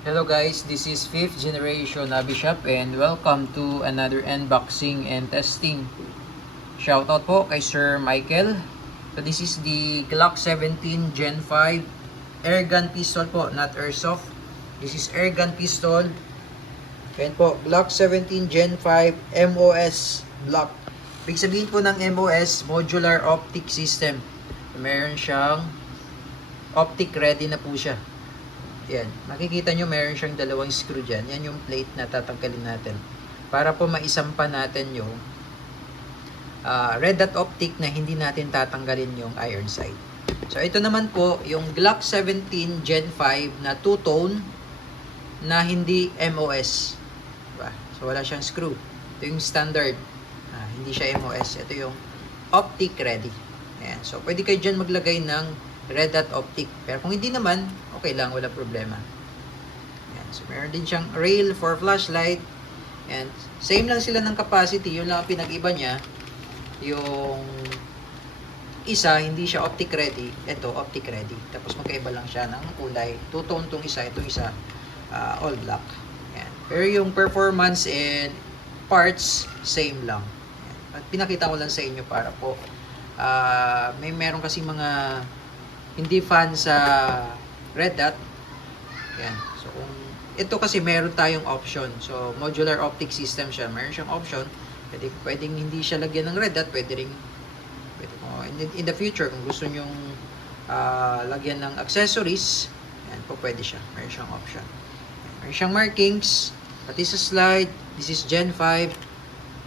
Hello guys, this is 5th generation Abishap and welcome to another unboxing and testing. Shoutout po kay Sir Michael. So this is the Glock 17 Gen 5 airgun pistol po, not airsoft. This is airgun pistol. Yan po, Glock 17 Gen 5 MOS block. Ibig sabihin po ng MOS, Modular Optic System. Meron siyang optic ready na po siya. Yan. Makikita nyo meron siyang dalawang screw dyan. Yan yung plate na tatanggalin natin. Para po maisampa natin yung red dot optic na hindi natin tatanggalin yung iron sight. So ito naman po yung Glock 17 Gen 5 na two-tone na hindi MOS. Diba? So wala siyang screw. Ito yung standard. Hindi siya MOS. Ito yung optic ready. Ayan. So pwede kayo dyan maglagay ng red dot optic. Pero kung hindi naman, okay lang, wala problema. Ayan. So meron din siyang rail for flashlight. And same lang sila ng capacity. Yun lang ang pinag-iba niya. Yung isa, hindi siya optic ready. Ito, optic ready. Tapos magkaiba lang siya ng kulay. Two-tone tong isa. Ito isa, all black. Ayan. Pero yung performance and parts, same lang. Ayan. At pinakita ko lang sa inyo para po meron kasi mga hindi fan sa red dot. Yan. So kung ito kasi meron tayong option. So modular optic system siya. Meron siyang option. Pwedeng hindi siya lagyan ng red dot, in the future kung gusto niyo lagyan ng accessories, yan po pwede siya. Meron siyang option. Meron siyang markings, pati sa slide. This is Gen 5.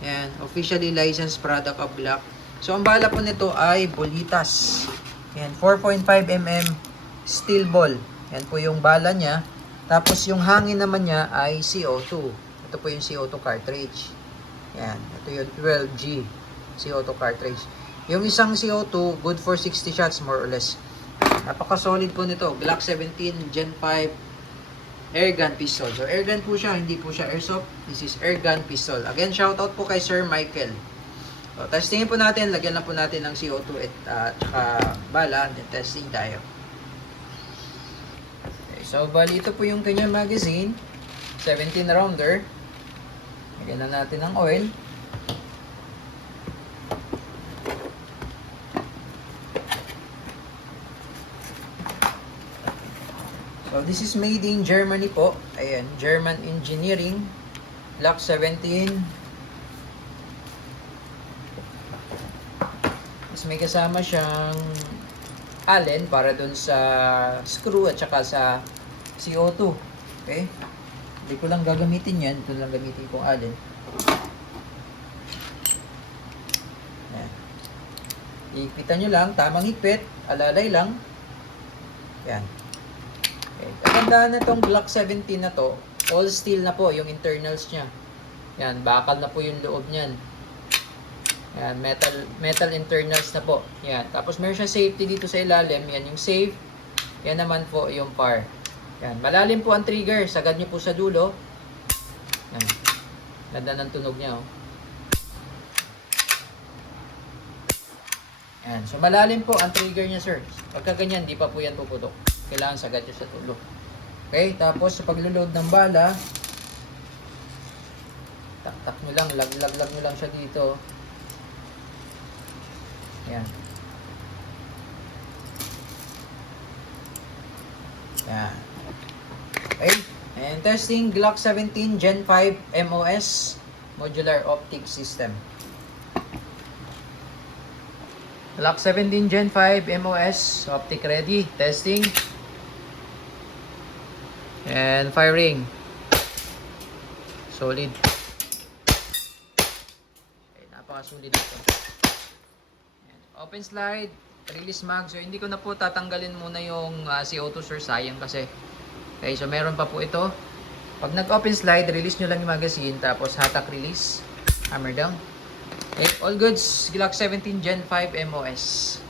Yan, officially licensed product of Glock. So ang bala po nito ay bolitas. Yan, 4.5 mm steel ball. Yan po yung bala niya. Tapos yung hangin naman niya ay CO2. Ito po yung CO2 cartridge. Yan, ito yung 12G CO2 cartridge. Yung isang CO2, good for 60 shots more or less. Napaka-solid po nito. Glock 17 Gen 5 airgun pistol. So airgun po siya, hindi po siya airsoft. This is airgun pistol. Again, shoutout po kay Sir Michael. So, testingin po natin, lagyan lang po natin ng CO2 at bala, then testing tayo. Okay, so, bali ito po yung kanyang magazine, 17 rounder. Lagyan na natin ng oil. So, this is made in Germany po. Ayan, German Engineering, Glock 17. May kasama siyang allen para dun sa screw at saka sa CO2. Okay? Hindi ko lang gagamitin yan. Ito lang gamitin kong allen. Ayan. Ipitan nyo lang. Tamang higpit. Alalay lang. Yan. Okay. Pagandaan na itong Glock 17 na to, all steel na po yung internals niya. Yan. Bakal na po yung loob niyan. Yan, metal internals na po. Yan. Tapos meron siyang safety dito sa ilalim. Yan yung safe. Yan naman po yung par. Yan. Malalim po ang trigger. Sagad niyo po sa dulo. Yan. Ganda ng tunog niya. Oh. Yan. So malalim po ang trigger niya, sir. Pagka ganyan, di pa po yan puputok. Kailangan sagad niyo sa dulo. Okay. Tapos sa pagluluod ng bala, tak-tak nyo lang. Lag nyo lang siya dito. Yan. Yan. Okay. And testing Glock 17 Gen 5 MOS Modular Optic System. Glock 17 Gen 5 MOS Optic ready. Testing. And firing. Solid. Okay, napakasulit ito. Open slide, release mag. So hindi ko na po tatanggalin muna yung CO2, sir, sayang kasi. Okay, so meron pa po ito. Pag nag-open slide, release nyo lang yung magazine, tapos hatak release, hammer down. Okay, all goods, Glock 17 Gen 5 MOS.